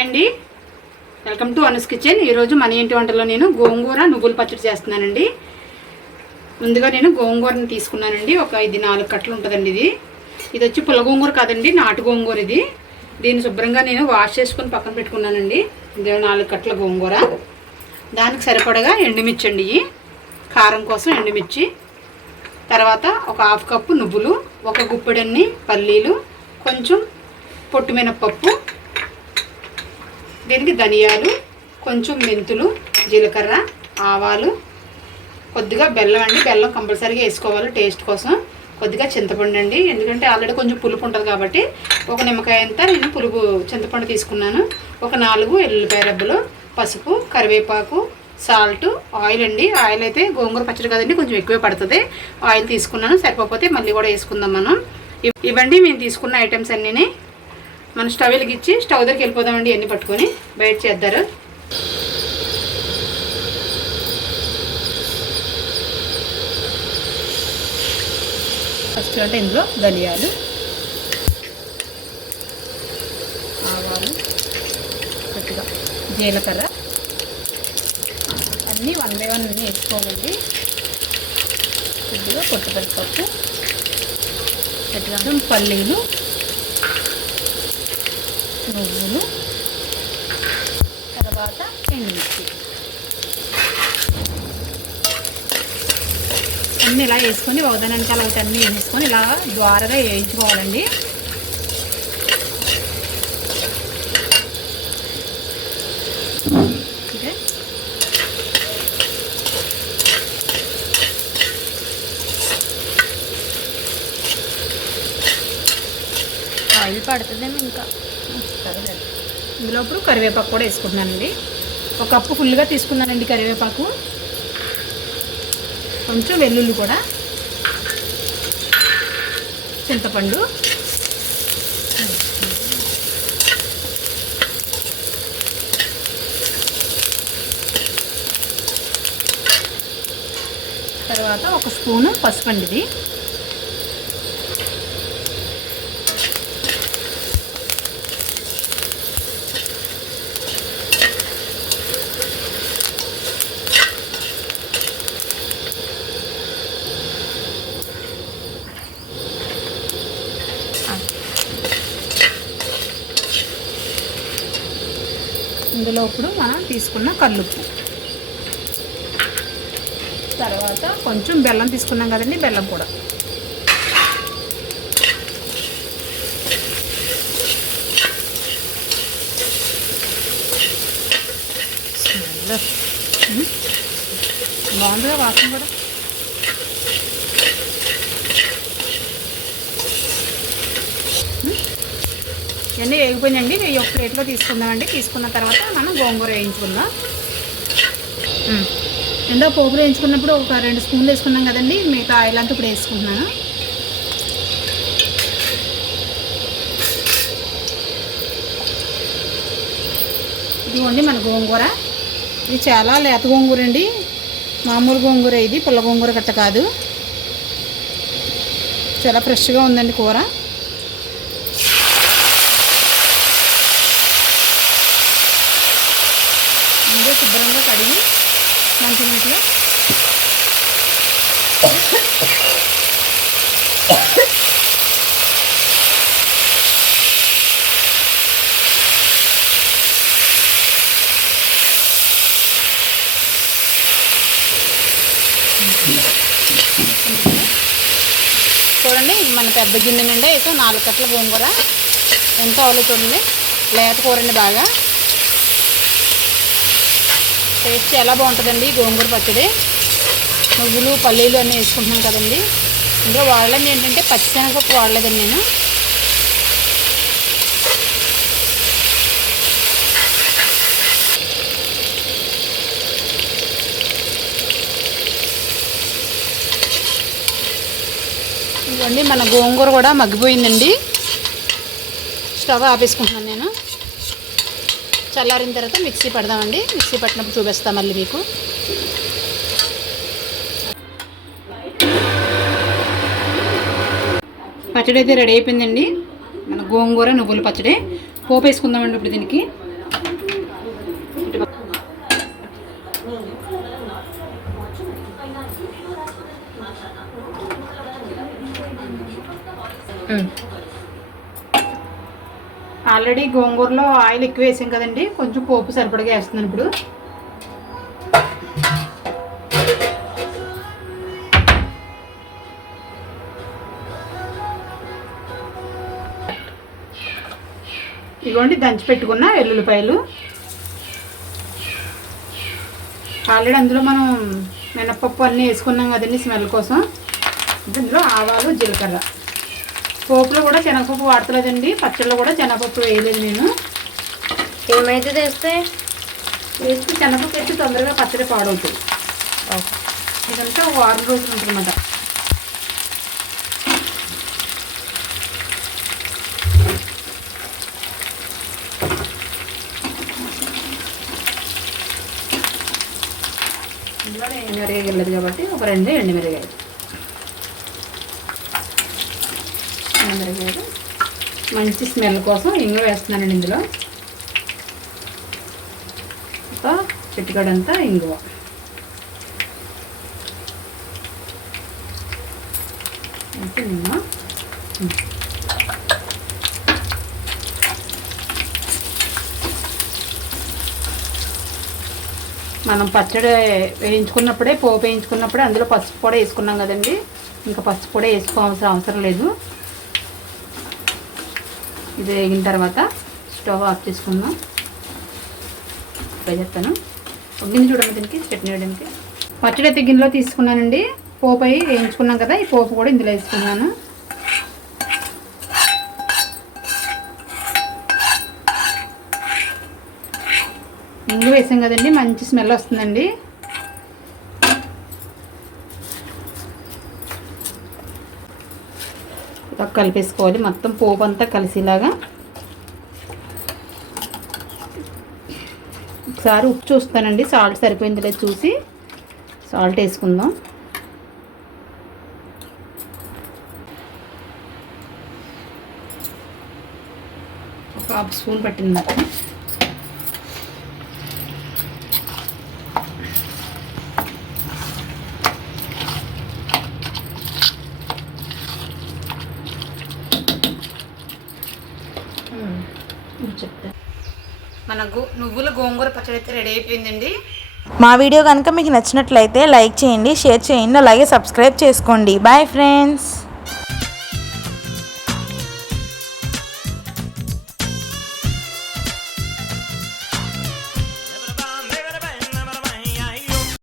Hi అండి, welcome to అనుస్ kitchen. ఈరోజు మన ఇంటి వంటలో నేను గోంగూర నువ్వుల పచ్చడి చేస్తున్నానండి. ముందుగా నేను గోంగూరని తీసుకున్నానండి. ఒక 4 కట్టలు ఉంటుందండి. ఇది వచ్చి పుల్ల గోంగూర కాదండి, నాటు గోంగూర. దీన్ని శుభ్రంగా నేను వాష్ చేసుకుని పక్కన పెట్టుకున్నానండి. ఇది 4 కట్టల గోంగూర. దానికి సరిపడగా ఎండుమిర్చి అండి, కారం కోసం ఎండుమిర్చి. తర్వాత ఒక 1/2 కప్పు నువ్వులు, ఒక గుప్పెడన్ని పల్లీలు, కొంచెం పొట్టు మినపప్పు, దీనికి ధనియాలు, కొంచెం మెంతులు, జీలకర్ర, ఆవాలు, కొద్దిగా బెల్లం అండి. బెల్లం కంపల్సరీగా వేసుకోవాలి టేస్ట్ కోసం. కొద్దిగా చింతపండు అండి, ఎందుకంటే ఆల్రెడీ కొంచెం పులుపు ఉంటుంది కాబట్టి. ఒక నిమ్మకాయ అంతా నేను పులుపు చింతపండు తీసుకున్నాను. ఒక 4 ఎల్లుల్లిపాయ రెబ్బలు, పసుపు, కరివేపాకు, సాల్ట్, ఆయిల్ అండి. ఆయిల్ అయితే గోంగూర పచ్చడి కదండి, కొంచెం ఎక్కువే పడుతుంది. ఆయిల్ తీసుకున్నాను, సరిపోతే మళ్ళీ కూడా వేసుకుందాం మనం. ఇవ్వండి మేము తీసుకున్న ఐటమ్స్ అన్నీ. మనం స్టవ్ వెలిగించి స్టవ్ దగ్గరికి వెళ్ళిపోదామండి. అన్నీ పట్టుకొని బయట చేద్దారు. ఫస్ట్ అంటే ఇందులో ధనియాలు, ఆవాలు, కొద్దిగా జీలకర్ర అన్నీ 1 by 1 అన్నీ వేసుకోవాలి. కొద్దిగా పొట్టుపప్పు, కొద్దిగా పల్లీలు, నువ్వులు, తర్వాత ఎండుమిర్చి అన్నీ ఇలా వేసుకొని ఒకదానికి అలా అన్నీ వేసుకొని ఇలా ద్వారగా వేయించుకోవాలండి. ఓకే, ఆయిల్ పడుతుందేమో ఇంకా. ఇందులో ఇప్పుడు కరివేపాకు కూడా వేసుకుంటున్నానండి. 1 కప్పు ఫుల్గా తీసుకున్నానండి కరివేపాకు. కొంచెం వెల్లుల్లి కూడా, చింతపండు, తర్వాత 1 స్పూను పసుపు అండి. ఇందులో ఇప్పుడు మనం తీసుకున్న కల్లుప్పు, తర్వాత కొంచెం బెల్లం తీసుకున్నాం కదండి, బెల్లం కూడా. బాగుందిగా వాసన కూడా. ఇవన్నీ వేగిపోయినాయండి. ఇవి ఒక ప్లేట్లో తీసుకుందామండి. తీసుకున్న తర్వాత మనం గోంగూర వేయించుకుందాం. ఎంతో పోపులు వేయించుకున్నప్పుడు ఒక 2 స్పూన్లు వేసుకున్నాం కదండి, మిగతా ఆయిల్ అంతా ఇప్పుడు వేసుకుంటున్నాను. ఇదిగోండి మన గోంగూర. ఇది చాలా లేత గోంగూర అండి, మామూలు గోంగూర. ఇది పుల్ల గోంగూర గట్ట కాదు, చాలా ఫ్రెష్గా ఉందండి కూర. ముందే శుభ్రంగా కడిగి మంచి నీటిలో చూడండి. మన పెద్ద గిన్నె నిండా వేసాం 4 కట్టల గోంగూర. ఎంతో అవ్వలేదు చూడండి, లేత కూరండి. బాగా టేస్ట్ చాలా బాగుంటుందండి గోంగూర పచ్చడి. నువ్వులు, పల్లీలు అన్నీ వేసుకుంటున్నాను కదండి. ఇందులో వాడలేదు ఏంటంటే పచ్చిశనగపప్పు వాడలేదండి నేను. ఇవ్వండి మన గోంగూర కూడా మగ్గిపోయిందండి. స్టవ్ ఆపేసుకుంటున్నాను నేను. చల్లారిన తర్వాత మిక్సీ పడదామండి. మిక్సీ పట్టినప్పుడు చూపిస్తాను మళ్ళీ మీకు. పచ్చడి అయితే రెడీ అయిపోయిందండి. మన గోంగూర నువ్వుల పచ్చడి. పోపు వేసుకుందామండి ఇప్పుడు దీనికి. ఆల్రెడీ గోంగూరలో ఆయిల్ ఎక్కువ వేసాం కదండి, కొంచెం పోపు సరిపడగా వేస్తున్నాను ఇప్పుడు. ఇదిగోండి దంచి పెట్టుకున్న వెల్లుల్లిపాయలు. ఆల్రెడీ అందులో మనం మినపప్పు అన్నీ వేసుకున్నాం కదండి స్మెల్ కోసం. ఇందులో ఆవాలు, జీలకర్ర. పోపులో కూడా శనగపప్పు వాడతలేదండి, పచ్చళ్ళలో కూడా శనగపప్పు వేయలేదు నేను. ఏమైతే వేస్తే శనగపప్పు వేస్తే తొందరగా పచ్చడి పాడవుతుంది. ఇదంతా 1 వారం రోజులు ఉంటుందన్నమాట. ఇందులో ఎండుమిరగాయ వెళ్ళదు కాబట్టి ఒక 2 ఎండుమిరగాయలు. ఎండుమిరగాయలు మంచి స్మెల్ కోసం ఇంగువ వేస్తున్నానండి ఇందులో. ఒక చిటికెడంతా ఇంగువ. నిమ్మ. మనం పచ్చడి వేయించుకున్నప్పుడే, పోపు వేయించుకున్నప్పుడే అందులో పసుపు కూడా వేసుకున్నాం కదండి, ఇంకా పసుపు కూడా వేసుకోవాల్సిన అవసరం లేదు. ఇది వేగిన తర్వాత స్టవ్ ఆఫ్ చేసుకుందాం. చెప్తాను గిన్నె చూడండి, దీనికి చట్నీ వేయడానికి. పచ్చడి అయితే గిన్నెలో తీసుకున్నానండి. పోపు అవి వేయించుకున్నాం కదా, ఈ పోపు కూడా ఇందులో వేసుకున్నాను. ఇంగు వేసాం కదండి, మంచి స్మెల్ వస్తుందండి. ఇలా కలిపేసుకోవాలి మొత్తం పోపు అంతా కలిసేలాగా. ఒకసారి ఉప్పు చూస్తానండి, సాల్ట్ సరిపోయింది లేదు చూసి సాల్ట్ వేసుకుందాం. ఒక 1/2 స్పూన్ పట్టింది నాకు. మన నువ్వుల గోంగూర పచ్చడి అయితే రెడీ అయిపోయిందండి. మా వీడియో కనుక మీకు నచ్చినట్లయితే లైక్ చేయండి, షేర్ చేయండి, అలాగే సబ్స్క్రైబ్ చేసుకోండి. Bye friends.